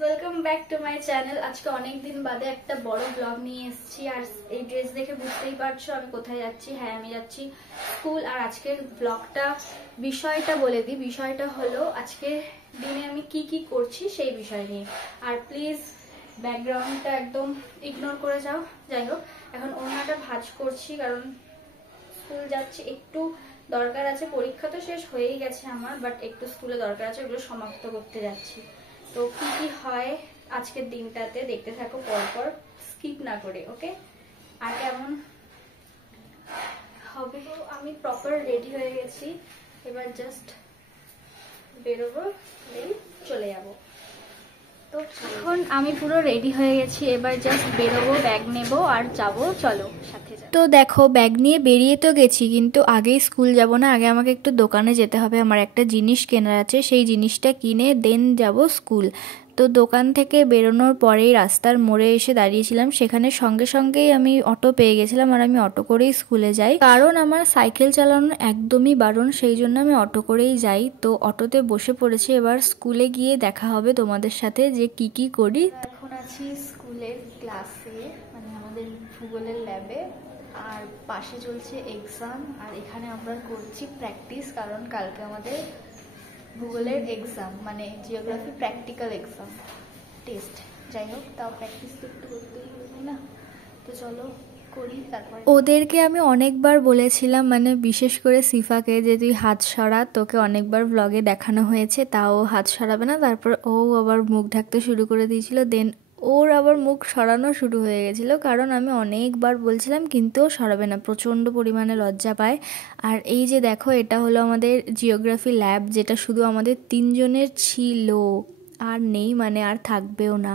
Welcome back to my channel. আজকে অনেক দিন বাদে একটা বড় ব্লগ নিয়ে এসেছি। আর এই ড্রেস দেখে বুঝতেই পারছো আমি কোথায় যাচ্ছি। হ্যাঁ, আমি যাচ্ছি স্কুল। আর আজকের ব্লগটা বিষয়টা বলে দিই। বিষয়টা হলো আজকে দিনে আমি কি কি করছি সেই বিষয় নিয়ে। আর প্লিজ ব্যাকগ্রাউন্ডটা একদম ইগনোর করে যাও। যাই হোক, এখন ওড়নাটা ভাঁজ করছি কারণ স্কুল যাচ্ছি, একটু দরকার আছে। পরীক্ষা তো শেষ হয়েই গেছে আমার, বাট একটু স্কুলে দরকার আছে, ওগুলো সমাপ্ত করতে যাচ্ছি। তো কি কি হয় আজকের দিনটাতে দেখতে থাকো পরপর, স্কিপ না করে, ওকে? আর কেমন হবে। তো আমি প্রপার রেডি হয়ে গেছি, এবার জাস্ট বেরোবো, চলে যাবো। তো এখন আমি পুরো রেডি হয়ে গেছি, এবার জাস্ট বেরোবো, ব্যাগ নেবো আর যাবো। চলো সাথে যাও। তো দেখো, ব্যাগ নিয়ে বেরিয়ে তো গেছি, কিন্তু আগেই স্কুল যাব না। আগে আমাকে একটু দোকানে যেতে হবে, আমার একটা জিনিস কেনার আছে। সেই জিনিসটা কিনে দেন যাব স্কুল। তো দোকান থেকে বেরোনোর পরেই রাস্তার মোড়ে এসে দাঁড়িয়েছিলাম, সেখানে সঙ্গে সঙ্গেই আমি অটো পেয়ে গেছিলাম। আর আমি অটো করেই স্কুলে যাই, কারণ আমার সাইকেল চালানো একদমই বারণ, সেই জন্য আমি অটো করেই যাই। তো অটোতে বসে পড়েছি, এবার স্কুলে গিয়ে দেখা হবে তোমাদের সাথে যে কি কি করি। এখন আছি স্কুলের ক্লাসে, মানে আমাদের ভূগোলের ল্যাবে। আর পাশে চলছে এক্সাম, আর এখানে আমরা করছি প্র্যাকটিস, কারণ কালকে আমাদের ভূগোলের এক্সাম, মানে জিওগ্রাফি প্র্যাকটিক্যাল এক্সাম টেস্ট। যাই হোক, তাও প্র্যাকটিস তো একটু করতেই হবে না? তো চলো করি। তারপরে ওদেরকে আমি অনেকবার বলেছিলাম, মানে বিশেষ করে সিফাকে, যে তুই হাত সরা, তোকে অনেকবার ব্লগে দেখানো হয়েছে, তাও হাত সরাবে না। তারপর ও আবার মুখ ঢাকতে শুরু করে দিয়েছিল, দেন ওর আবার মুখ সরানো শুরু হয়ে গেছিলো, কারণ আমি অনেকবার বলছিলাম কিন্তু ও সরাবে না, প্রচণ্ড পরিমাণে লজ্জা পায়। আর এই যে দেখো, এটা হলো আমাদের জিওগ্রাফি ল্যাব, যেটা শুধু আমাদের 3 জনের ছিল, আর নেই, মানে আর থাকবেও না।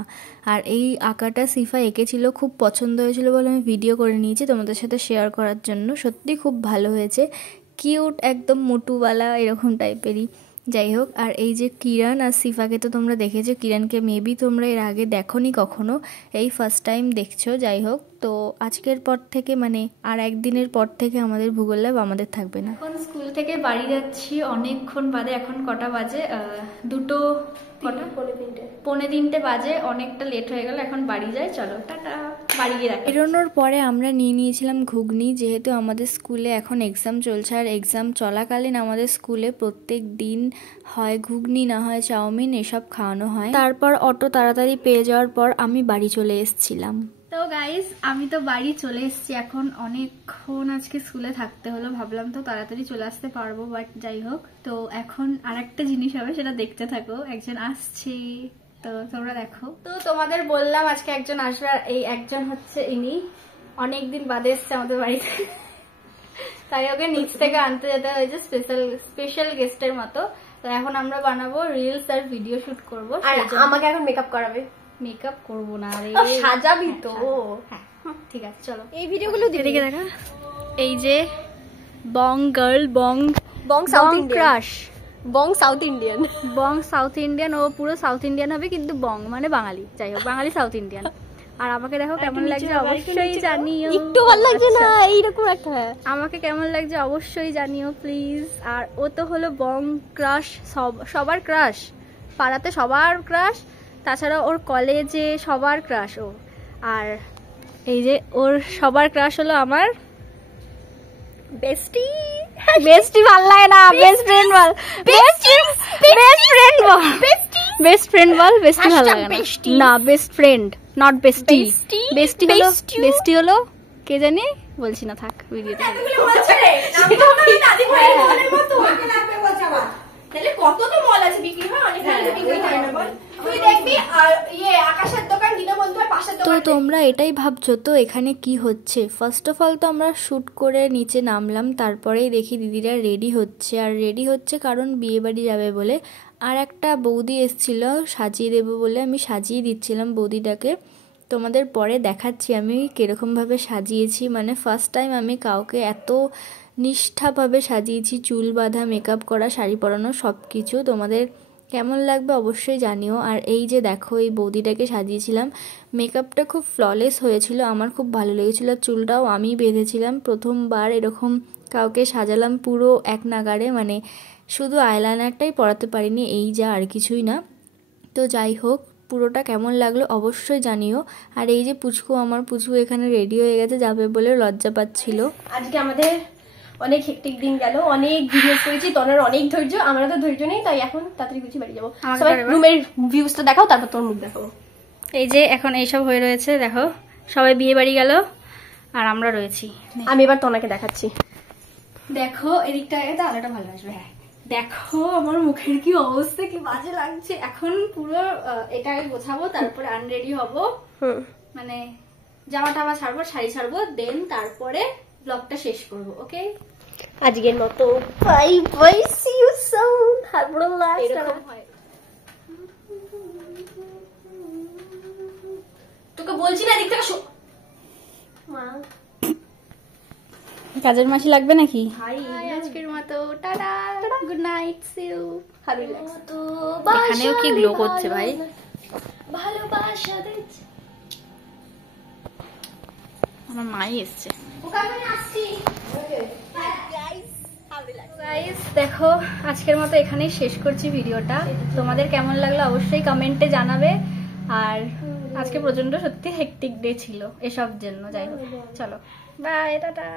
আর এই আঁকাটা সিফা এঁকেছিল, খুব পছন্দ হয়েছিল বলে আমি ভিডিও করে নিয়েছি তোমাদের সাথে শেয়ার করার জন্য। সত্যি খুব ভালো হয়েছে, কিউট, একদম মোটুওয়ালা এরকম টাইপেরই। যাই হোক, আর এই যে কিরণ আর সিফাকে তো তোমরা দেখেছো, কিরণকে মেবি তোমরা এর আগে দেখোনি কখনো, এই ফার্স্ট টাইম দেখছো। যাই হোক, তো আজকের পর থেকে, মানে আর একদিনের পর থেকে আমাদের ভূগোল ল্যাব আমাদের থাকবে না। এখন স্কুল থেকে বাড়ি যাচ্ছি অনেকক্ষণ বাদে। এখন কটা বাজে? দুটো, কটা, 3:45 বাজে। অনেকটা লেট হয়ে গেল, এখন বাড়ি যাই। চলো টাটা, বাড়ি গিয়ে রাখি। বেরোনোর পরে আমরা নিয়ে নিয়েছিলাম ঘুগনি, যেহেতু আমাদের স্কুলে এখন এক্সাম চলছে। আর এক্সাম চলাকালীন আমাদের স্কুলে প্রত্যেক দিন হয় ঘুগনি, না হয় চাউমিন, এসব খাওয়ানো হয়। তারপর অটো তাড়াতাড়ি পেয়ে যাওয়ার পর আমি বাড়ি চলে এসেছিলাম। তো গাইজ, আমি তো বাড়ি চলে এসেছি। এখন অনেকক্ষণ আজকে স্কুলে থাকতে হলো, ভাবলাম তো তাড়াতাড়ি চলে আসতে পারবো, বাট যাই হোক। তো এখন আর একটা জিনিস হবে, সেটা দেখতে থাকো। একজন আসছে, তো তোমরা দেখো। তো তোমাদের বললাম আজকে একজন আসবে, আর এই একজন হচ্ছে ইনি। অনেকদিন বাদে এসছে আমাদের বাড়িতে, তাই ওকে নিচ থেকে আনতে যেতে হয়েছে স্পেশাল গেস্টের মতো। তো এখন আমরা বানাবো রিলস আর ভিডিও শুট করবো। আর আমাকে এখন মেকআপ করাবে। মেকআপ করবো না রে, সাজাবি তো। হ্যাঁ ঠিক আছে, চলো এই ভিডিওগুলো দেখে দেখা। এই যে বং গার্ল, বং সাউথ ক্রাশ, বং সাউথ ইন্ডিয়ান, বং সাউথ ইন্ডিয়ান। ও পুরো সাউথ ইন্ডিয়ান হবে, কিন্তু বং মানে বাঙালি। যাই হোক, বাঙালি সাউথ ইন্ডিয়ান। আর আমাকে দেখো কেমন লাগছে অবশ্যই জানিও। একটু ভালো লাগছে না এইরকম একটা? আমাকে কেমন লাগছে অবশ্যই জানিও প্লিজ। আর ও তো হলো বং ক্রাশ, সবার ক্রাশ, পাড়াতে সবার ক্রাশ, তাছাড়া ওর কলেজে সবার ক্রাশ ও। আর এই যে ওর সবার ক্রাশ হলো আমার বেস্টি। বেস্টি ভাল লাগে না, বেস্ট ফ্রেন্ড বল, বেস্ট ফ্রেন্ড বল, বেস্ট ফ্রেন্ড বল। বেস্টি ভাল লাগে না, বেস্ট ফ্রেন্ড, নট বেস্টি। বেস্টি হলো, বেস্টি হলো কে জানি, বলছি না, থাক ভিডিওতে। কত তো মল আছে বিক্রি হয়, অনেক বিক্রি হয় না বল। তুই দেখবি আকাশের দোকান, দীনবন্ধুর পাশের দোকান। তো তোমরা এটাই ভাবছো তো এখানে কি হচ্ছে। ফার্স্ট অফ অল তো আমরা শ্যুট করে নিচে নামলাম, তারপরেই দেখি দিদিরা রেডি হচ্ছে। আর রেডি হচ্ছে কারণ বিয়ে বাড়ি যাবে বলে। আর একটা বৌদি এসেছিল সাজিয়ে দেবো বলে, আমি সাজিয়ে দিচ্ছিলাম বৌদিটাকে। তোমাদের পরে দেখাচ্ছি আমি কীরকমভাবে সাজিয়েছি। মানে ফার্স্ট টাইম আমি কাউকে এত নিষ্ঠাভাবে সাজিয়েছি, চুল বাঁধা, মেকআপ করা, শাড়ি পরানো, সব কিছু। তোমাদের কেমন লাগবে অবশ্যই জানিও। আর এই যে দেখো এই বৌদিটাকে সাজিয়েছিলাম, মেকআপটা খুব ফ্ললেস হয়েছিল, আমার খুব ভালো লেগেছিল। চুলটাও আমি বেঁধেছিলাম, প্রথমবার এরকম কাউকে সাজালাম পুরো এক নাগাড়ে, মানে শুধু আইলাইনারটাই পরাতে পারিনি, এই যা, আর কিছুই না। তো যাই হোক, পুরোটা কেমন লাগলো অবশ্যই জানিও। আর এই যে পুচকু, আমার পুচকু এখানে রেডি হয়ে গেছে, যাবে বলে লজ্জা পাচ্ছিল। আজকে আমাদের অনেক হেক্টিক দিন গেল, অনেক ভিডিও করেছি, তনার অনেক ধৈর্য, আমার তো ধৈর্য নেই, তাই এখন তাড়াতাড়ি গুছিয়ে বাড়ি যাবো। সবাই রুমের ভিউজটা দেখাও, তারপর তোর মুখ দেখাবো। এই যে এখন এইসব হয়ে রয়েছে, দেখো সবাই বিয়ে বাড়ি গেল আর আমরা রয়েছি। আমি এবার তোনাকে দেখাচ্ছি। দেখো এদিকটা এটা আলোটা ভালো আসবে। হ্যাঁ দেখো আমার মুখের কি অবস্থা, কি বাজে লাগছে। এখন পুরো এটা গোছাবো, তারপরে আনরেডি হব, মানে জামা টামা ছাড়বো, শাড়ি ছাড়বো, দেন তারপরে ব্লগটা শেষ করব। ওকে, আজকের মতো bye bye, see you soon, have a life. এরকম হয়। তোকে বলছি না এদিক থেকে মা, কাজের মাসি লাগবে নাকি? হাই, আজকের মতো tata, good night, see you. Have a relax. এখানেও কি গ্লো করছে ভাই, ভালোবাসা দে। আমার মাই এসছে। ওকে আমি আসছি। Okay guys, have a relax. Guys দেখো আজকের মতো এখানেই শেষ করছি ভিডিওটা। তোমাদের কেমন লাগলো অবশ্যই কমেন্টে জানাবে। আর আজকে প্রচন্ড সত্যি হেক্টিক ডে ছিল এসব জন্য। যাই হোক, চলো বাই, টাটা।